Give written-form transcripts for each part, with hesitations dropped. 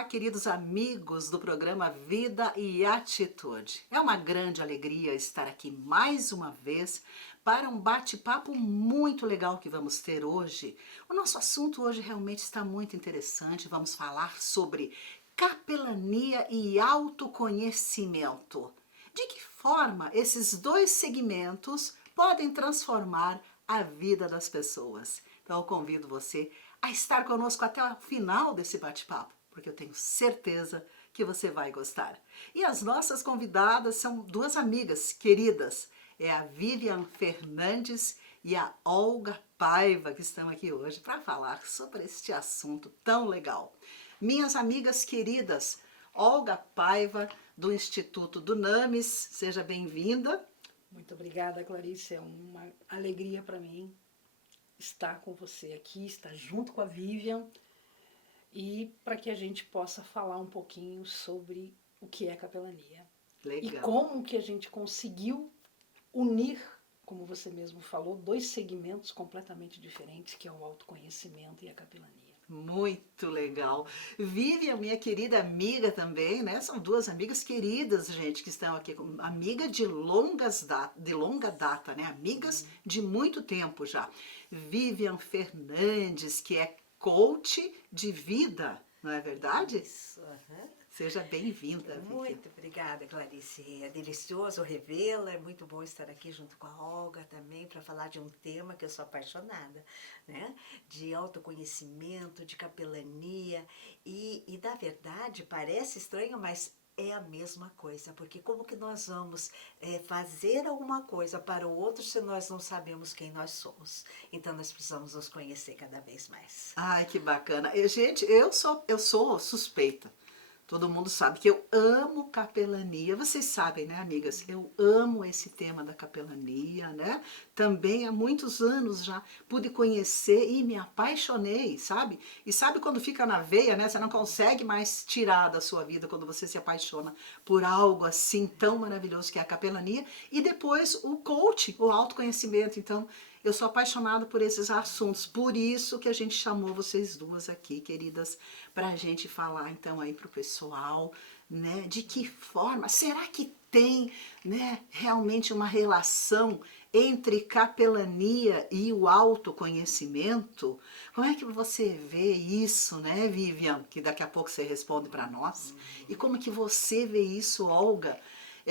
Olá, queridos amigos do programa Vida e Atitude. É uma grande alegria estar aqui mais uma vez para um bate-papo muito legal que vamos ter hoje. O nosso assunto hoje realmente está muito interessante. Vamos falar sobre capelania e autoconhecimento. De que forma esses dois segmentos podem transformar a vida das pessoas? Então eu convido você a estar conosco até o final desse bate-papo, porque eu tenho certeza que você vai gostar. E as nossas convidadas são duas amigas queridas, é a Vivian Fernandes e a Olga Paiva, que estão aqui hoje para falar sobre este assunto tão legal. Minhas amigas queridas, Olga Paiva, do Instituto Dunamis, seja bem-vinda. Muito obrigada, Clarice. É uma alegria para mim estar com você aqui, estar junto com a Vivian e para que a gente possa falar um pouquinho sobre o que é capelania. Legal. E como que a gente conseguiu unir, como você mesmo falou, dois segmentos completamente diferentes, que é o autoconhecimento e a capelania. Muito legal. Vivian, minha querida amiga também, né? São duas amigas queridas, gente, que estão aqui, amiga de longa data, né? Amigas de muito tempo já. Vivian Fernandes, que é coach de vida, não é verdade? Isso, aham. Seja bem-vinda, Vivian. Muito obrigada, Clarice. É delicioso revê-la, é muito bom estar aqui junto com a Olga também para falar de um tema que eu sou apaixonada, né? De autoconhecimento, de capelania e na verdade parece estranho, mas é a mesma coisa, porque como que nós vamos fazer alguma coisa para o outro se nós não sabemos quem nós somos? Então nós precisamos nos conhecer cada vez mais. Ai, que bacana. Gente, eu sou suspeita. Todo mundo sabe que eu amo capelania. Vocês sabem, né, amigas? Eu amo esse tema da capelania, né? Também há muitos anos já pude conhecer e me apaixonei, sabe? E sabe quando fica na veia, né? Você não consegue mais tirar da sua vida quando você se apaixona por algo assim tão maravilhoso que é a capelania. E depois o coach, o autoconhecimento. Então, eu sou apaixonada por esses assuntos, por isso que a gente chamou vocês duas aqui, queridas, para a gente falar então aí pro pessoal, né, de que forma, será que tem, né, realmente uma relação entre capelania e o autoconhecimento? Como é que você vê isso, né, Vivian, que daqui a pouco você responde para nós, e como que você vê isso, Olga?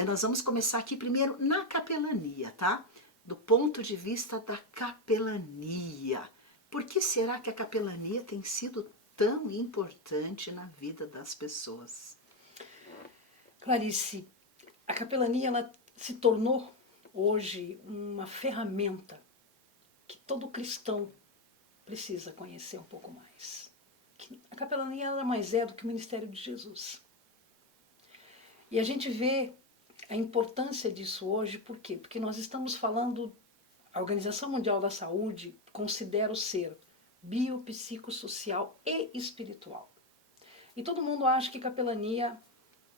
Nós vamos começar aqui primeiro na capelania, tá? Do ponto de vista da capelania. Por que será que a capelania tem sido tão importante na vida das pessoas? Clarice, a capelania ela se tornou hoje uma ferramenta que todo cristão precisa conhecer um pouco mais. A capelania nada mais é do que o ministério de Jesus. E a gente vê a importância disso hoje, por quê? Porque nós estamos falando, a Organização Mundial da Saúde considera o ser biopsicossocial e espiritual. E todo mundo acha que capelania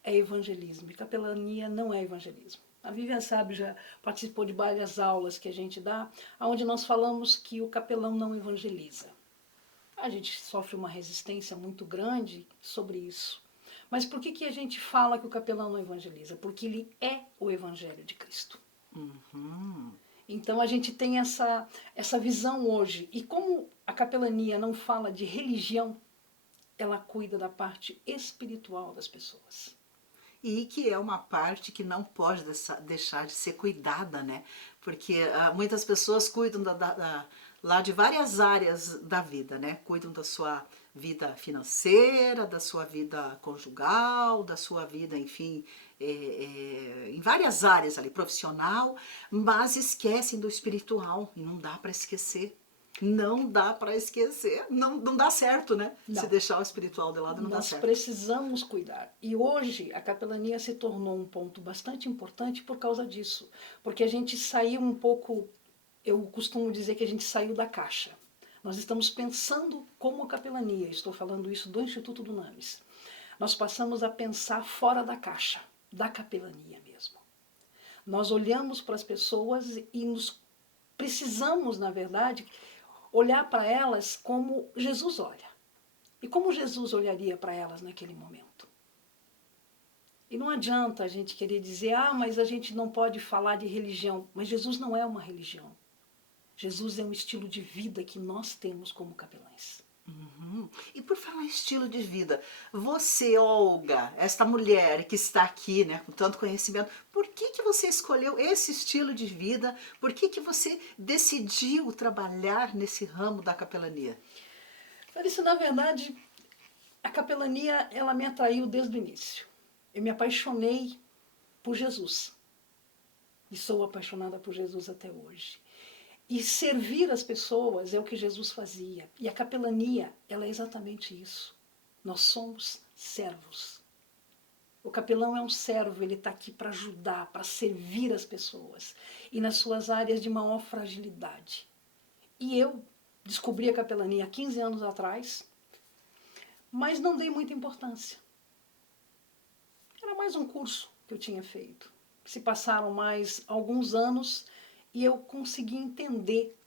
é evangelismo, e capelania não é evangelismo. A Vivian sabe, já participou de várias aulas que a gente dá, onde nós falamos que o capelão não evangeliza. A gente sofre uma resistência muito grande sobre isso. Mas por que a gente fala que o capelão não evangeliza? Porque ele é o evangelho de Cristo. Uhum. Então a gente tem essa visão hoje. E como a capelania não fala de religião, ela cuida da parte espiritual das pessoas. E que é uma parte que não pode deixar de ser cuidada, né? Porque muitas pessoas cuidam lá de várias áreas da vida, né? Cuidam da sua vida financeira, da sua vida conjugal, da sua vida, enfim, em várias áreas ali, profissional, mas esquecem do espiritual e não dá para esquecer. Não dá para esquecer, não dá certo, né? Não. Se deixar o espiritual de lado não dá certo. Nós precisamos cuidar. E hoje a capelania se tornou um ponto bastante importante por causa disso. Porque a gente saiu um pouco, eu costumo dizer que a gente saiu da caixa. Nós estamos pensando como a capelania, estou falando isso do Instituto Dunamis. Nós passamos a pensar fora da caixa, da capelania mesmo. Nós olhamos para as pessoas e nos precisamos, na verdade, olhar para elas como Jesus olha. E como Jesus olharia para elas naquele momento? E não adianta a gente querer dizer, mas a gente não pode falar de religião. Mas Jesus não é uma religião. Jesus é um estilo de vida que nós temos como capelães. Uhum. E por falar em estilo de vida, você, Olga, esta mulher que está aqui, né, com tanto conhecimento, por que você escolheu esse estilo de vida? Por que você decidiu trabalhar nesse ramo da capelania? Clarice, na verdade, a capelania, ela me atraiu desde o início. Eu me apaixonei por Jesus. E sou apaixonada por Jesus até hoje. E servir as pessoas é o que Jesus fazia. E a capelania, ela é exatamente isso. Nós somos servos. O capelão é um servo, ele está aqui para ajudar, para servir as pessoas. E nas suas áreas de maior fragilidade. E eu descobri a capelania há 15 anos atrás, mas não dei muita importância. Era mais um curso que eu tinha feito. Se passaram mais alguns anos e eu consegui entender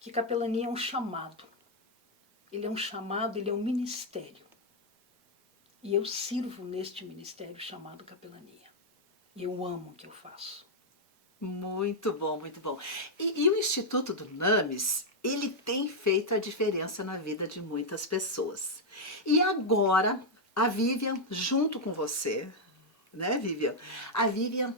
que capelania é um chamado. Ele é um chamado, ele é um ministério. E eu sirvo neste ministério chamado capelania. E eu amo o que eu faço. Muito bom, muito bom. E o Instituto do NAMES, ele tem feito a diferença na vida de muitas pessoas. E agora, a Vivian, junto com você, né, Vivian? A Vivian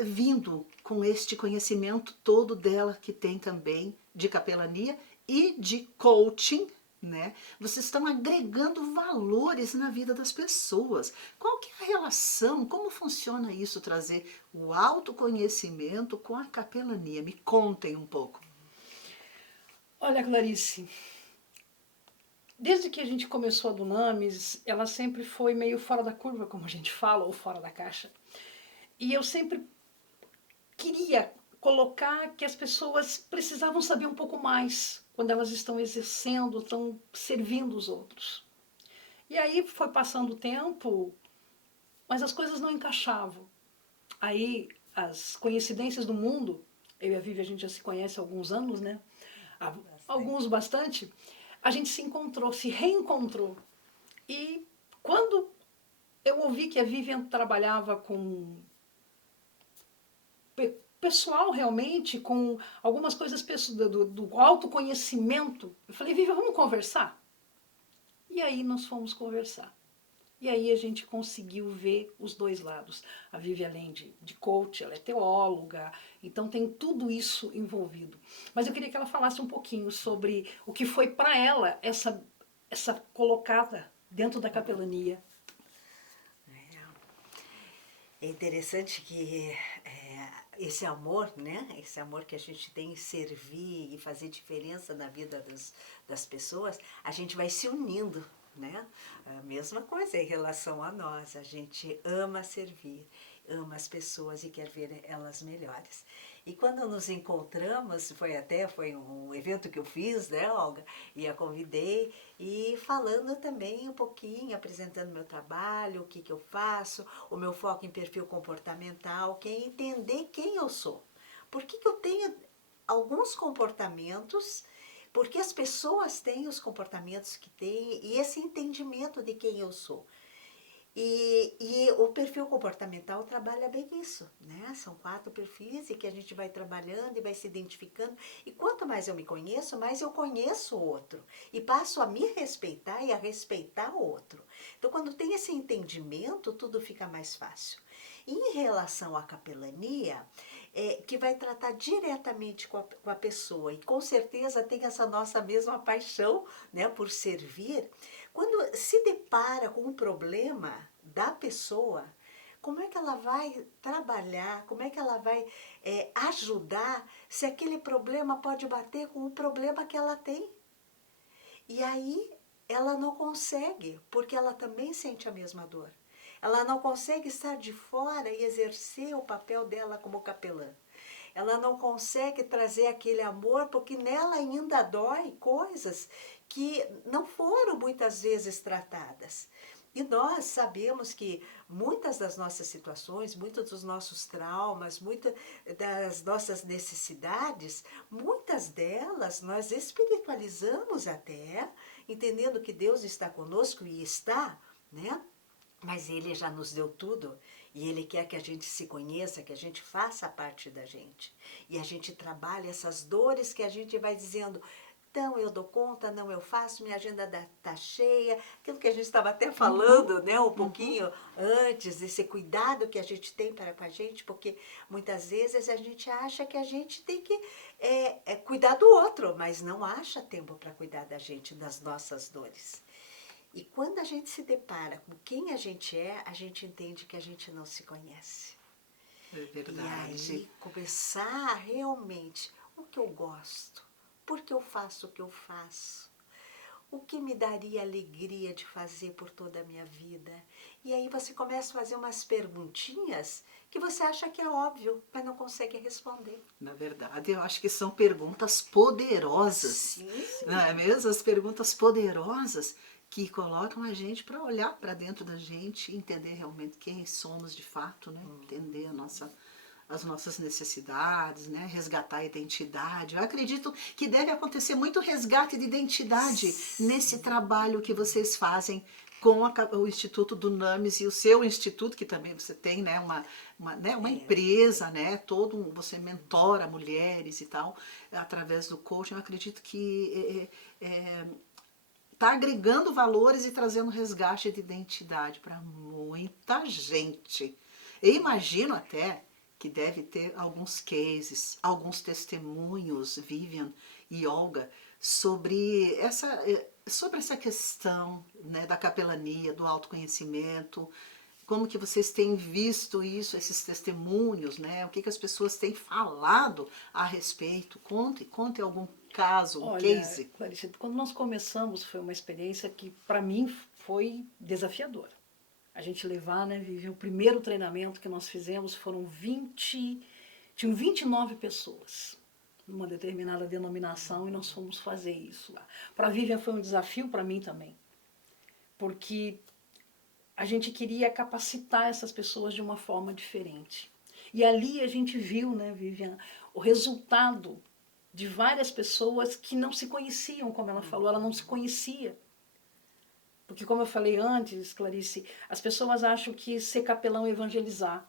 vindo com este conhecimento todo dela, que tem também de capelania e de coaching, né? Vocês estão agregando valores na vida das pessoas. Qual que é a relação? Como funciona isso, trazer o autoconhecimento com a capelania? Me contem um pouco. Olha, Clarice, desde que a gente começou a Dunamis, ela sempre foi meio fora da curva, como a gente fala, ou fora da caixa. E eu sempre queria colocar que as pessoas precisavam saber um pouco mais quando elas estão exercendo, estão servindo os outros. E aí foi passando o tempo, mas as coisas não encaixavam. Aí as coincidências do mundo, eu e a Vivi, a gente já se conhece há alguns anos, né? Alguns bastante. A gente se encontrou, se reencontrou. E quando eu ouvi que a Vivian trabalhava com pessoal realmente, com algumas coisas do autoconhecimento, eu falei, Vivian, vamos conversar? E aí nós fomos conversar. E aí a gente conseguiu ver os dois lados. A Vivi, além de coach, ela é teóloga, então tem tudo isso envolvido. Mas eu queria que ela falasse um pouquinho sobre o que foi para ela essa colocada dentro da capelania. É interessante que esse amor, né? Esse amor que a gente tem em servir e fazer diferença na vida das pessoas, a gente vai se unindo, né? A mesma coisa em relação a nós, a gente ama servir, ama as pessoas e quer ver elas melhores. E quando nos encontramos, foi um evento que eu fiz, né, Olga? E a convidei, e falando também um pouquinho, apresentando meu trabalho, o que eu faço, o meu foco em perfil comportamental, que é entender quem eu sou. Por que eu tenho alguns comportamentos, porque as pessoas têm os comportamentos que têm, e esse entendimento de quem eu sou. E o perfil comportamental trabalha bem isso, né? São 4 perfis e que a gente vai trabalhando e vai se identificando. E quanto mais eu me conheço, mais eu conheço o outro. E passo a me respeitar e a respeitar o outro. Então, quando tem esse entendimento, tudo fica mais fácil. Em relação à capelania, que vai tratar diretamente com a pessoa, e com certeza tem essa nossa mesma paixão, né, por servir. Quando se depara com um problema da pessoa, como é que ela vai trabalhar, como é que ela vai ajudar, se aquele problema pode bater com o problema que ela tem? E aí ela não consegue, porque ela também sente a mesma dor. Ela não consegue estar de fora e exercer o papel dela como capelã. Ela não consegue trazer aquele amor, porque nela ainda dói coisas que não foram muitas vezes tratadas. E nós sabemos que muitas das nossas situações, muitos dos nossos traumas, muitas das nossas necessidades, muitas delas nós espiritualizamos até, entendendo que Deus está conosco e está, né? Mas Ele já nos deu tudo e Ele quer que a gente se conheça, que a gente faça parte da gente. E a gente trabalha essas dores que a gente vai dizendo, então eu dou conta, não eu faço, minha agenda tá cheia. Aquilo que a gente estava até falando, né, um pouquinho antes, esse cuidado que a gente tem para com a gente, porque muitas vezes a gente acha que a gente tem que cuidar do outro, mas não acha tempo para cuidar da gente, das nossas dores. E quando a gente se depara com quem a gente entende que a gente não se conhece. É verdade. E aí começar realmente o que eu gosto, por que eu faço o que eu faço, o que me daria alegria de fazer por toda a minha vida. E aí você começa a fazer umas perguntinhas que você acha que é óbvio, mas não consegue responder. Na verdade, eu acho que são perguntas poderosas. Sim. Não é mesmo? As perguntas poderosas que colocam a gente para olhar para dentro da gente, entender realmente quem somos de fato, né? Entender as nossas necessidades, né? Resgatar a identidade. Eu acredito que deve acontecer muito resgate de identidade nesse trabalho que vocês fazem com o Instituto Dunamis e o seu instituto, que também você tem, né? Uma empresa, né? Você mentora mulheres e tal, através do coaching. Eu acredito que está agregando valores e trazendo resgate de identidade para muita gente. Eu imagino até que deve ter alguns cases, alguns testemunhos, Vivian e Olga, sobre essa questão, né, da capelania, do autoconhecimento, como que vocês têm visto isso, esses testemunhos, né? O que as pessoas têm falado a respeito? Conte algum caso, um case. Clarice, quando nós começamos foi uma experiência que para mim foi desafiadora. A gente levar, né, Vivi, o primeiro treinamento que nós fizemos tinham 29 pessoas numa determinada denominação e nós fomos fazer isso lá. Para a Vivian foi um desafio, para mim também, porque a gente queria capacitar essas pessoas de uma forma diferente. E ali a gente viu, né, Vivian, o resultado de várias pessoas que não se conheciam, como ela falou, ela não se conhecia. Porque, como eu falei antes, Clarice, as pessoas acham que ser capelão é evangelizar.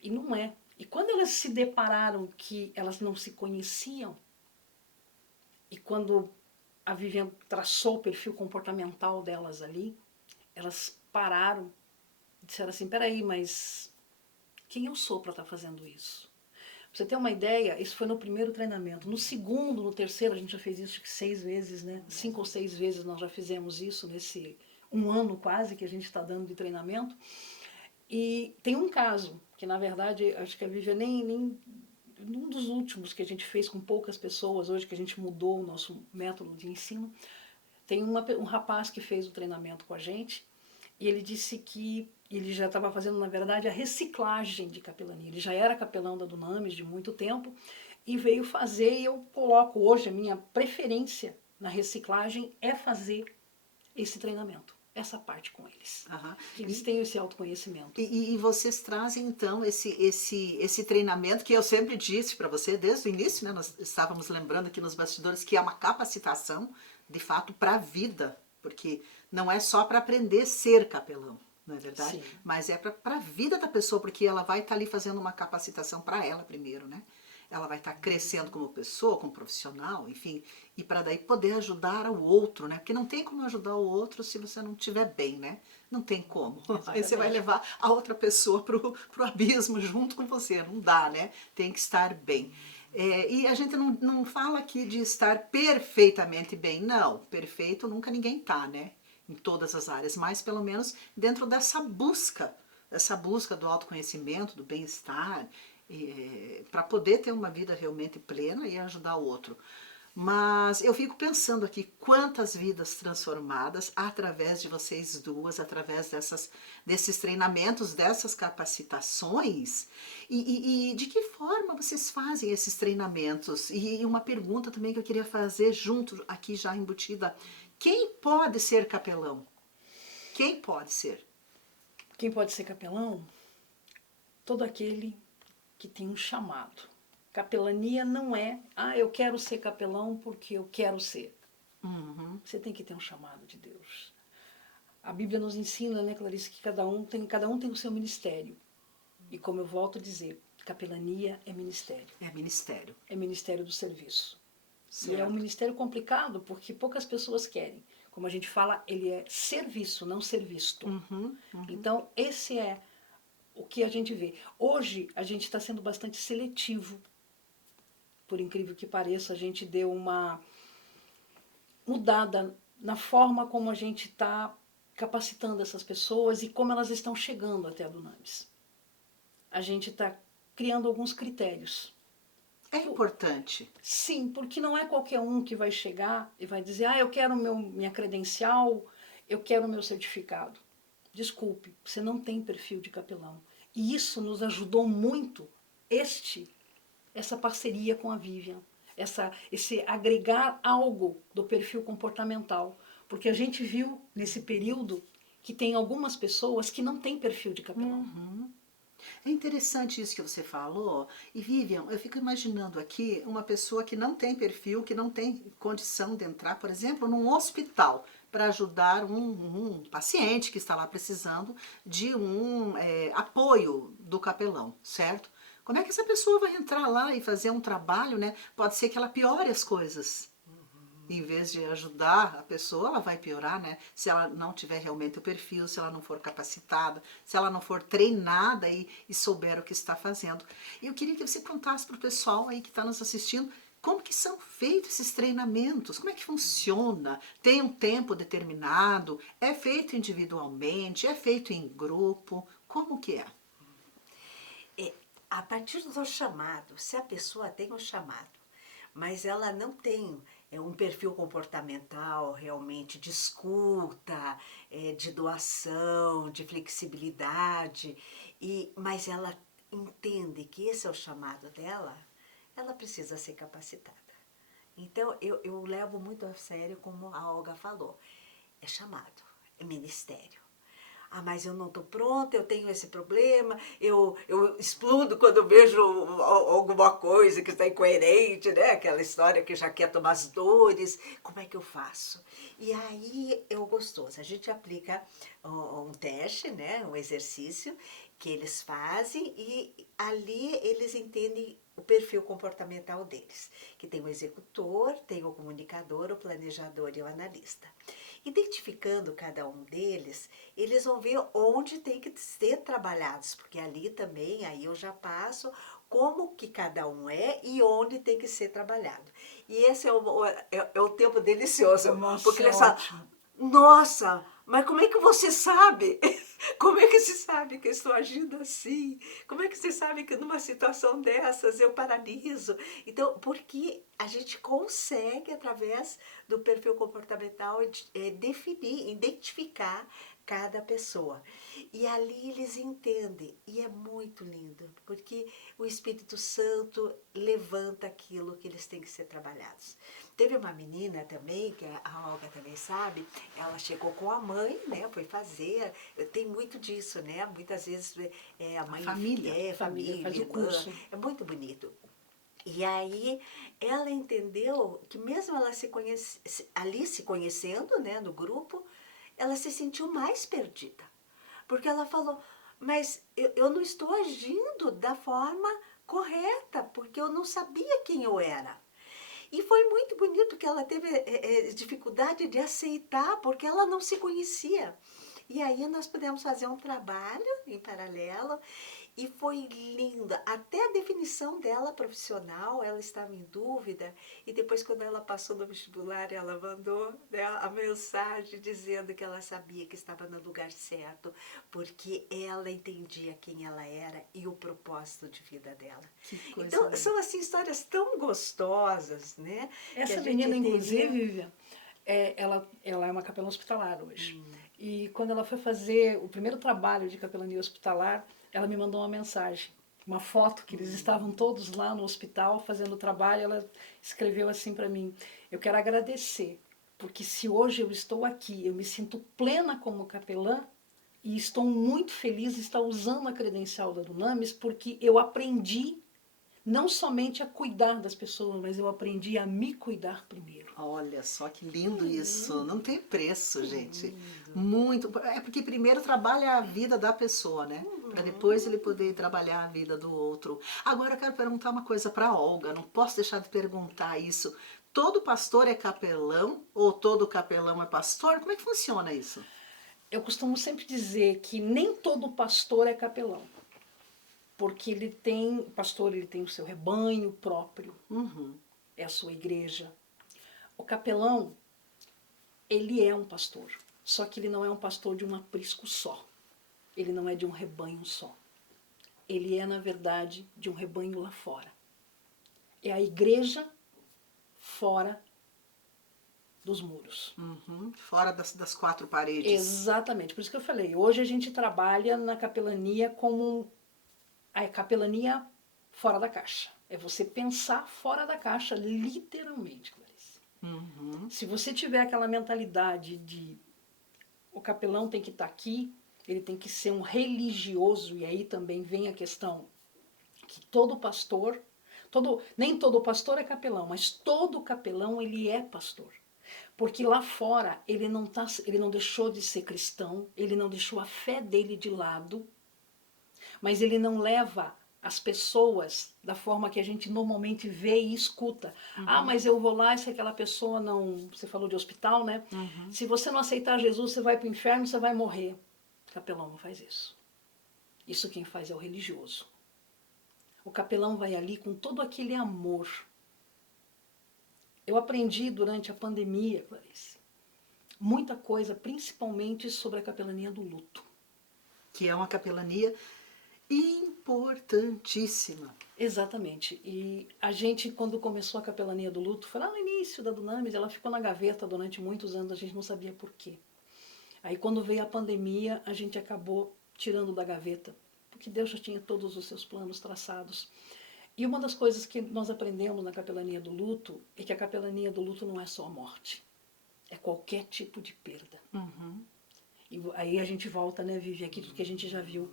E não é. E quando elas se depararam que elas não se conheciam, e quando a Vivian traçou o perfil comportamental delas ali, elas pararam e disseram assim, peraí, mas quem eu sou para estar fazendo isso? Pra você ter uma ideia, isso foi no primeiro treinamento. No segundo, no terceiro, a gente já fez isso 6 vezes, né? 5 ou 6 vezes nós já fizemos isso nesse 1 ano quase que a gente está dando de treinamento. E tem um caso, que na verdade, acho que a Vivian nem um dos últimos que a gente fez com poucas pessoas, hoje que a gente mudou o nosso método de ensino, tem um rapaz que fez o treinamento com a gente, e ele disse que ele já estava fazendo, na verdade, a reciclagem de capelania. Ele já era capelão da Dunamis de muito tempo e veio fazer, e eu coloco hoje, a minha preferência na reciclagem é fazer esse treinamento, essa parte com eles. Que eles têm esse autoconhecimento. E vocês trazem, então, esse treinamento que eu sempre disse para você, desde o início, né? Nós estávamos lembrando aqui nos bastidores que é uma capacitação, de fato, para a vida, porque não é só para aprender a ser capelão, não é verdade? Sim. Mas é para a vida da pessoa, porque ela vai estar ali fazendo uma capacitação para ela primeiro, né? Ela vai estar crescendo como pessoa, como profissional, enfim, e para daí poder ajudar o outro, né? Porque não tem como ajudar o outro se você não estiver bem, né? Não tem como. Exatamente. Aí você vai levar a outra pessoa pro abismo junto com você, não dá, né? Tem que estar bem. E a gente não fala aqui de estar perfeitamente bem, não. Perfeito nunca ninguém tá, né? Em todas as áreas, mas pelo menos dentro dessa busca do autoconhecimento, do bem-estar, para poder ter uma vida realmente plena e ajudar o outro. Mas eu fico pensando aqui quantas vidas transformadas através de vocês duas, através desses treinamentos, dessas capacitações, e de que forma vocês fazem esses treinamentos? E uma pergunta também que eu queria fazer junto, aqui já embutida, quem pode ser capelão? Quem pode ser? Quem pode ser capelão? Todo aquele que tem um chamado. Capelania não é, eu quero ser capelão porque eu quero ser. Uhum. Você tem que ter um chamado de Deus. A Bíblia nos ensina, né, Clarice, que cada um tem o seu ministério. E como eu volto a dizer, capelania é ministério. É ministério. É ministério do serviço. Certo. E é um ministério complicado porque poucas pessoas querem. Como a gente fala, ele é serviço, não ser visto. Uhum. Então, esse é o que a gente vê. Hoje, a gente está sendo bastante seletivo. Por incrível que pareça, a gente deu uma mudada na forma como a gente está capacitando essas pessoas e como elas estão chegando até a Dunamis. A gente está criando alguns critérios. É importante. Sim, porque não é qualquer um que vai chegar e vai dizer, eu quero minha credencial, eu quero meu certificado. Desculpe, você não tem perfil de capelão. E isso nos ajudou muito, essa parceria com a Vivian, esse agregar algo do perfil comportamental. Porque a gente viu nesse período que tem algumas pessoas que não têm perfil de capelão. É interessante isso que você falou. E Vivian, eu fico imaginando aqui uma pessoa que não tem perfil, que não tem condição de entrar, por exemplo, num hospital para ajudar um paciente que está lá precisando de um apoio do capelão, certo? Como é que essa pessoa vai entrar lá e fazer um trabalho, né? Pode ser que ela piore as coisas. Em vez de ajudar a pessoa, ela vai piorar, né? Se ela não tiver realmente o perfil, se ela não for capacitada, se ela não for treinada e souber o que está fazendo. E eu queria que você contasse para o pessoal aí que está nos assistindo como que são feitos esses treinamentos, como é que funciona? Tem um tempo determinado? É feito individualmente? É feito em grupo? Como que é? A partir do chamado, se a pessoa tem um chamado, mas ela não tem um perfil comportamental realmente de escuta, de doação, de flexibilidade, mas ela entende que esse é o chamado dela, ela precisa ser capacitada. Então, eu levo muito a sério, como a Olga falou, é chamado, é ministério. Mas eu não estou pronta, eu tenho esse problema, eu explodo quando eu vejo alguma coisa que está incoerente, né? Aquela história que já quer tomar as dores, como é que eu faço? E aí é o gostoso, a gente aplica um teste, né? Um exercício que eles fazem e ali eles entendem o perfil comportamental deles, que tem o executor, tem o comunicador, o planejador e o analista. Identificando cada um deles, eles vão ver onde tem que ser trabalhados, porque ali também, aí eu já passo como que cada um é e onde tem que ser trabalhado. E esse é o tempo delicioso, Nossa, porque eles é falam, ótimo. nossa, mas como é que você sabe? Como é que se sabe que eu estou agindo assim? Como é que você sabe que numa situação dessas eu paraliso? Então, porque a gente consegue, através do perfil comportamental, definir, identificar cada pessoa. E ali eles entendem. E é muito lindo, porque o Espírito Santo levanta aquilo que eles têm que ser trabalhados. Teve uma menina também, que a Olga também sabe, ela chegou com a mãe, né, foi fazer, tem muito disso, né, muitas vezes a mãe... família. Família, Faz o irmã, curso. é muito bonito. E aí ela entendeu que mesmo ela ali se conhecendo, né, no grupo, ela se sentiu mais perdida. Porque ela falou, mas eu não estou agindo da forma correta, porque eu não sabia quem eu era. E foi muito bonito que ela teve dificuldade de aceitar, porque ela não se conhecia. E aí nós pudemos fazer um trabalho em paralelo e foi linda. Até a definição dela profissional, ela estava em dúvida. E depois, quando ela passou no vestibular, ela mandou, né, a mensagem dizendo que ela sabia que estava no lugar certo, porque ela entendia quem ela era e o propósito de vida dela. Que coisa Então, linda. são assim histórias tão gostosas, né? Essa que a menina, gente inclusive, teria... Vivian, ela é uma capelã hospitalar hoje. E quando ela foi fazer o primeiro trabalho de capelania hospitalar, ela me mandou uma mensagem, uma foto que eles estavam todos lá no hospital fazendo o trabalho. Ela escreveu assim para mim: eu quero agradecer, porque se hoje eu estou aqui, eu me sinto plena como capelã, E estou muito feliz de estar usando a credencial da Dunamis, porque eu aprendi não somente a cuidar das pessoas, mas eu aprendi a me cuidar primeiro. Olha só que lindo isso. Não tem preço, gente. lindo. Muito. É porque primeiro trabalha a vida da pessoa, né? Para depois ele poder trabalhar a vida do outro. Agora eu quero perguntar uma coisa para Olga. Não posso deixar de perguntar isso. Todo pastor é capelão ou todo capelão é pastor? Como é que funciona isso? Eu costumo sempre dizer que nem todo pastor é capelão, porque ele tem o seu rebanho próprio, Uhum. é a sua igreja. O capelão, ele é um pastor, só que ele não é um pastor de um aprisco só. Ele não é de um rebanho só. Ele é, na verdade, de um rebanho lá fora. É a igreja fora dos muros. Uhum. Fora das quatro paredes. Exatamente, por isso que eu falei, hoje a gente trabalha na capelania como a capelania fora da caixa. É você pensar fora da caixa, literalmente, Clarice. Uhum. Se você tiver aquela mentalidade de o capelão tem que estar aqui, ele tem que ser um religioso, e aí também vem a questão que todo pastor, nem todo pastor é capelão, mas todo capelão ele é pastor. Porque lá fora ele não deixou de ser cristão, ele não deixou a fé dele de lado, mas ele não leva as pessoas da forma que a gente normalmente vê e escuta. Ah, mas eu vou lá e se aquela pessoa não... Você falou de hospital, né? Se você não aceitar Jesus, você vai para o inferno, você vai morrer. O capelão não faz isso. Isso quem faz é o religioso. O capelão vai ali com todo aquele amor. Eu aprendi durante a pandemia, Clarice, muita coisa, principalmente sobre a capelania do luto. Que é uma capelania importantíssima. Exatamente. E a gente, quando começou a capelania do luto, foi lá no início da Dunamis, ela ficou na gaveta durante muitos anos, a gente não sabia por quê. Aí quando veio a pandemia, a gente acabou tirando da gaveta, porque Deus já tinha todos os seus planos traçados. E uma das coisas que nós aprendemos na capelania do luto é que a capelania do luto não é só a morte, é qualquer tipo de perda. Uhum. E aí a gente volta, né, Vivi, aquilo que a gente já viu.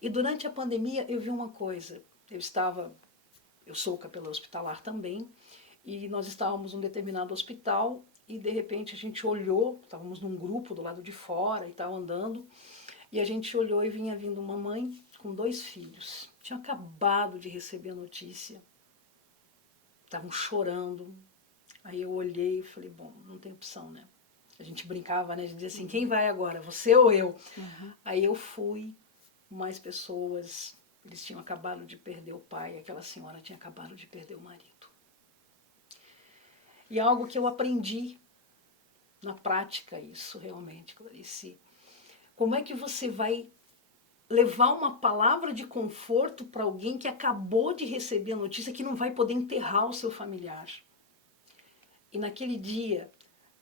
E durante a pandemia eu vi uma coisa, eu sou capelã hospitalar também, e nós estávamos num determinado hospital e de repente a gente olhou, estávamos num grupo do lado de fora e tal, andando, e a gente olhou e vinha vindo uma mãe com 2 filhos. Tinha acabado de receber a notícia, estavam chorando. Aí eu olhei e falei, bom, não tem opção, né? A gente brincava, né? A gente dizia assim, quem vai agora, você ou eu? Aí eu fui, mais pessoas, eles tinham acabado de perder o pai, aquela senhora tinha acabado de perder o marido. E é algo que eu aprendi na prática, isso realmente, Clarice. Como é que você vai levar uma palavra de conforto para alguém que acabou de receber a notícia que não vai poder enterrar o seu familiar? E naquele dia,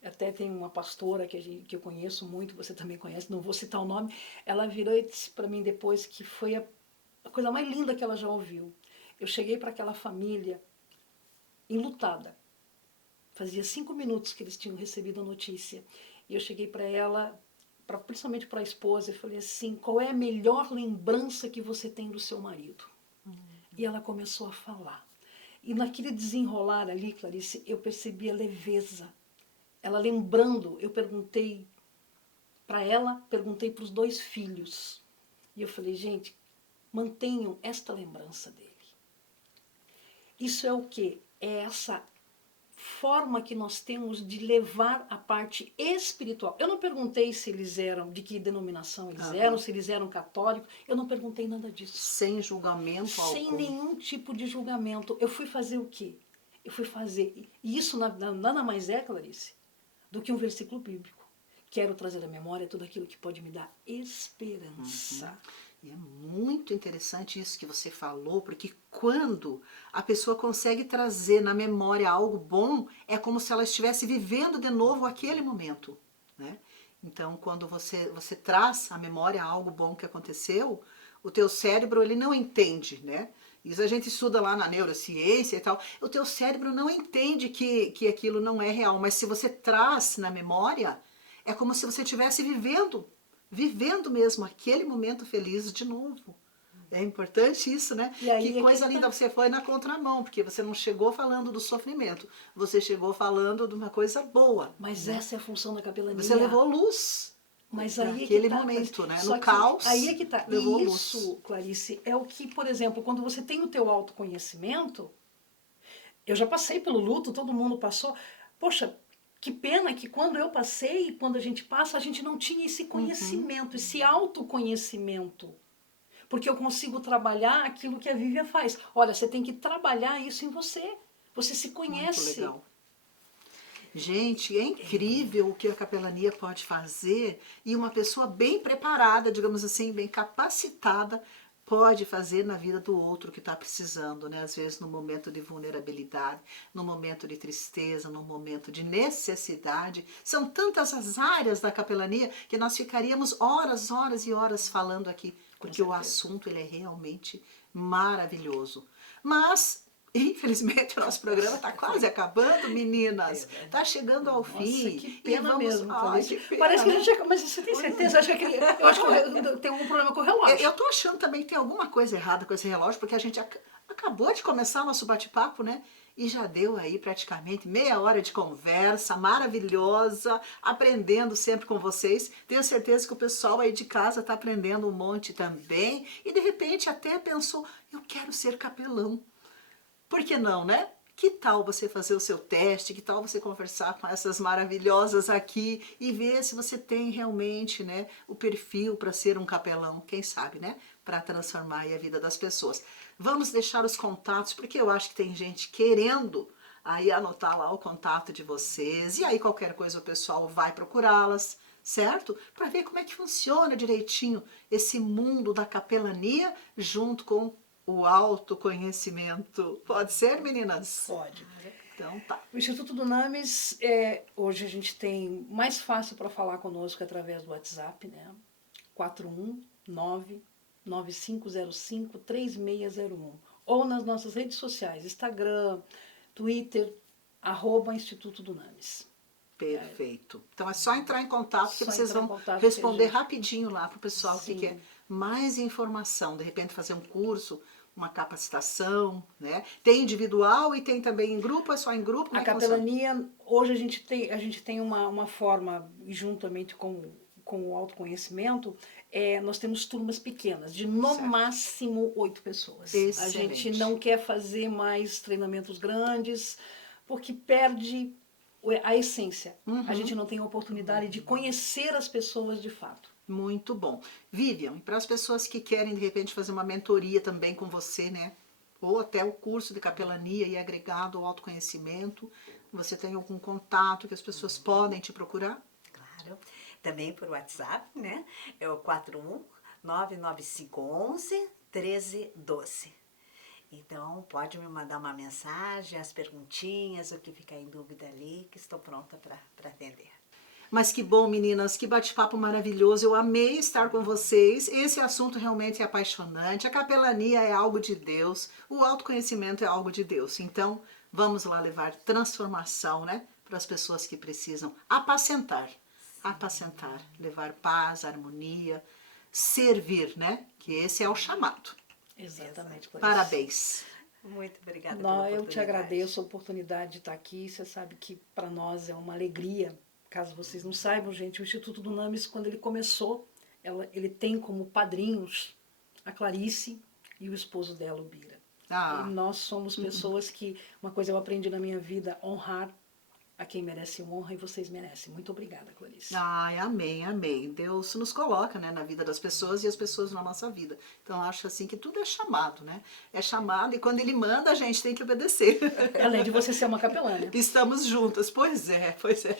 até tem uma pastora que eu conheço muito, você também conhece, não vou citar o nome, ela virou e disse para mim depois que foi a coisa mais linda que ela já ouviu. Eu cheguei para aquela família enlutada. Fazia 5 minutos que eles tinham recebido a notícia. E eu cheguei para ela, principalmente para a esposa, e falei assim, qual é a melhor lembrança que você tem do seu marido? E ela começou a falar. E naquele desenrolar ali, Clarice, eu percebi a leveza. Ela lembrando, eu perguntei para ela, perguntei para os 2 filhos. E eu falei, gente, mantenham esta lembrança dele. Isso é o quê? É essa forma que nós temos de levar a parte espiritual. Eu não perguntei se eles eram, de que denominação eles eram, se eles eram católicos, eu não perguntei nada disso. Sem julgamento Sem algum. nenhum tipo de julgamento. Eu fui fazer o quê? Eu fui fazer, e isso nada mais é, Clarice, do que um versículo bíblico. Quero trazer à memória tudo aquilo que pode me dar esperança. E é muito interessante isso que você falou, porque quando a pessoa consegue trazer na memória algo bom, é como se ela estivesse vivendo de novo aquele momento, né? Então, quando você traz à memória algo bom que aconteceu, o teu cérebro ele não entende, né? Isso a gente estuda lá na neurociência e tal. O teu cérebro não entende que aquilo não é real, mas se você traz na memória, é como se você estivesse vivendo vivendo mesmo aquele momento feliz de novo. É importante isso, né? E aí Que é coisa que linda, tá. você foi na contramão, porque você não chegou falando do sofrimento, você chegou falando de uma coisa boa. Mas né? essa é a função da capelania. Você levou luz Mas aí é que naquele tá, Clarice. momento, né? Só No que caos, aí é que tá. levou E luz. isso, Clarice, é o que, por exemplo, quando você tem o teu autoconhecimento, eu já passei pelo luto, todo mundo passou. Poxa, que pena que quando eu passei, quando a gente passa, a gente não tinha esse conhecimento, esse autoconhecimento. Porque eu consigo trabalhar aquilo que a Vivian faz. Olha, você tem que trabalhar isso em você. Você se Muito conhece. legal. Gente, é incrível o que a capelania pode fazer e uma pessoa bem preparada, digamos assim, bem capacitada, pode fazer na vida do outro que está precisando, né? Às vezes no momento de vulnerabilidade, no momento de tristeza, no momento de necessidade. São tantas as áreas da capelania que nós ficaríamos horas, horas e horas falando aqui, porque o assunto ele é realmente maravilhoso. Mas infelizmente, o nosso programa está quase acabando, meninas. Está chegando ao fim. Nossa, que pena mesmo. Ai, que pena, Parece que né? a gente... Mas você tem certeza? Eu acho que tem algum problema com o relógio. Eu tô achando também que tem alguma coisa errada com esse relógio, porque a gente acabou de começar o nosso bate-papo, né? E já deu aí praticamente meia hora de conversa maravilhosa, aprendendo sempre com vocês. Tenho certeza que o pessoal aí de casa está aprendendo um monte também. E de repente até pensou, eu quero ser capelão. Por que não, né? Que tal você fazer o seu teste? Que tal você conversar com essas maravilhosas aqui e ver se você tem realmente, né, o perfil para ser um capelão, quem sabe, né? Para transformar aí a vida das pessoas. Vamos deixar os contatos, porque eu acho que tem gente querendo aí anotar lá o contato de vocês. E aí qualquer coisa o pessoal vai procurá-las, certo? Para ver como é que funciona direitinho esse mundo da capelania junto com o autoconhecimento. Pode ser, meninas? Pode. Então tá. O Instituto do NAMES, hoje a gente tem mais fácil para falar conosco através do WhatsApp, né? 419-9505-3601. Ou nas nossas redes sociais, Instagram, Twitter, @Instituto do NAMES. Perfeito. Então é só entrar em contato que Só vocês entrar em vão contato responder que a gente... rapidinho lá para o pessoal que Sim. quer mais informação, de repente fazer um curso, uma capacitação, né? Tem individual e tem também em grupo, é só em grupo? Como A é que funciona? capelania, hoje a gente tem uma forma, juntamente com o autoconhecimento, nós temos turmas pequenas, de no Certo. máximo 8 pessoas. Excelente. A gente não quer fazer mais treinamentos grandes, porque perde a essência. A gente não tem a oportunidade de conhecer as pessoas de fato. Muito bom. Vivian, e para as pessoas que querem de repente fazer uma mentoria também com você, né? Ou até o curso de capelania e agregado ao autoconhecimento, você tem algum contato que as pessoas podem te procurar? Claro. Também por WhatsApp, né? É o 41-99511-1312. Então, pode me mandar uma mensagem, as perguntinhas, o que ficar em dúvida ali, que estou pronta para atender. Mas que bom, meninas, que bate-papo maravilhoso. Eu amei estar com vocês. Esse assunto realmente é apaixonante. A capelania é algo de Deus, o autoconhecimento é algo de Deus. Então, vamos lá levar transformação, né, para as pessoas que precisam apacentar, levar paz, harmonia, servir, né? Que esse é o chamado. Exatamente. Parabéns. Muito obrigada pela oportunidade. Eu te agradeço a oportunidade de estar aqui. Você sabe que para nós é uma alegria. Caso vocês não saibam, gente, o Instituto do NAMES, quando ele começou, ele tem como padrinhos a Clarice e o esposo dela, o Bira. E nós somos pessoas que, uma coisa eu aprendi na minha vida, honrar a quem merece honra, e vocês merecem. Muito obrigada, Clarice. Ai, amém, amém. Deus nos coloca, né, na vida das pessoas e as pessoas na nossa vida. Então, acho assim que tudo é chamado, né? É chamado e quando ele manda, a gente tem que obedecer. Além de você ser uma capelã, né? Estamos juntas, pois é, pois é.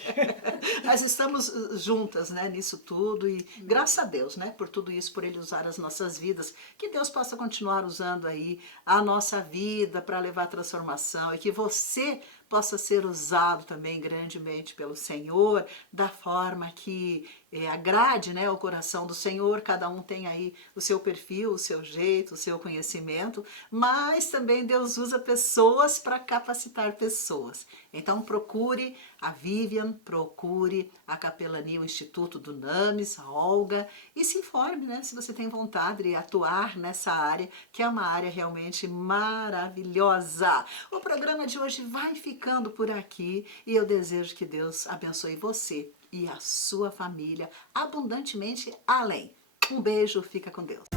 Nós estamos juntas, né, nisso tudo e graças a Deus, né, por tudo isso, por Ele usar as nossas vidas. Que Deus possa continuar usando aí a nossa vida para levar transformação e que você possa ser usado também grandemente pelo Senhor, da forma que agrade, né, o coração do Senhor. Cada um tem aí o seu perfil, o seu jeito, o seu conhecimento, mas também Deus usa pessoas para capacitar pessoas. Então procure a Vivian, procure a capelania, o Instituto do NAMES, a Olga, e se informe, né, se você tem vontade de atuar nessa área, que é uma área realmente maravilhosa. O programa de hoje vai ficando por aqui e eu desejo que Deus abençoe você e a sua família abundantemente além. Um beijo, fica com Deus.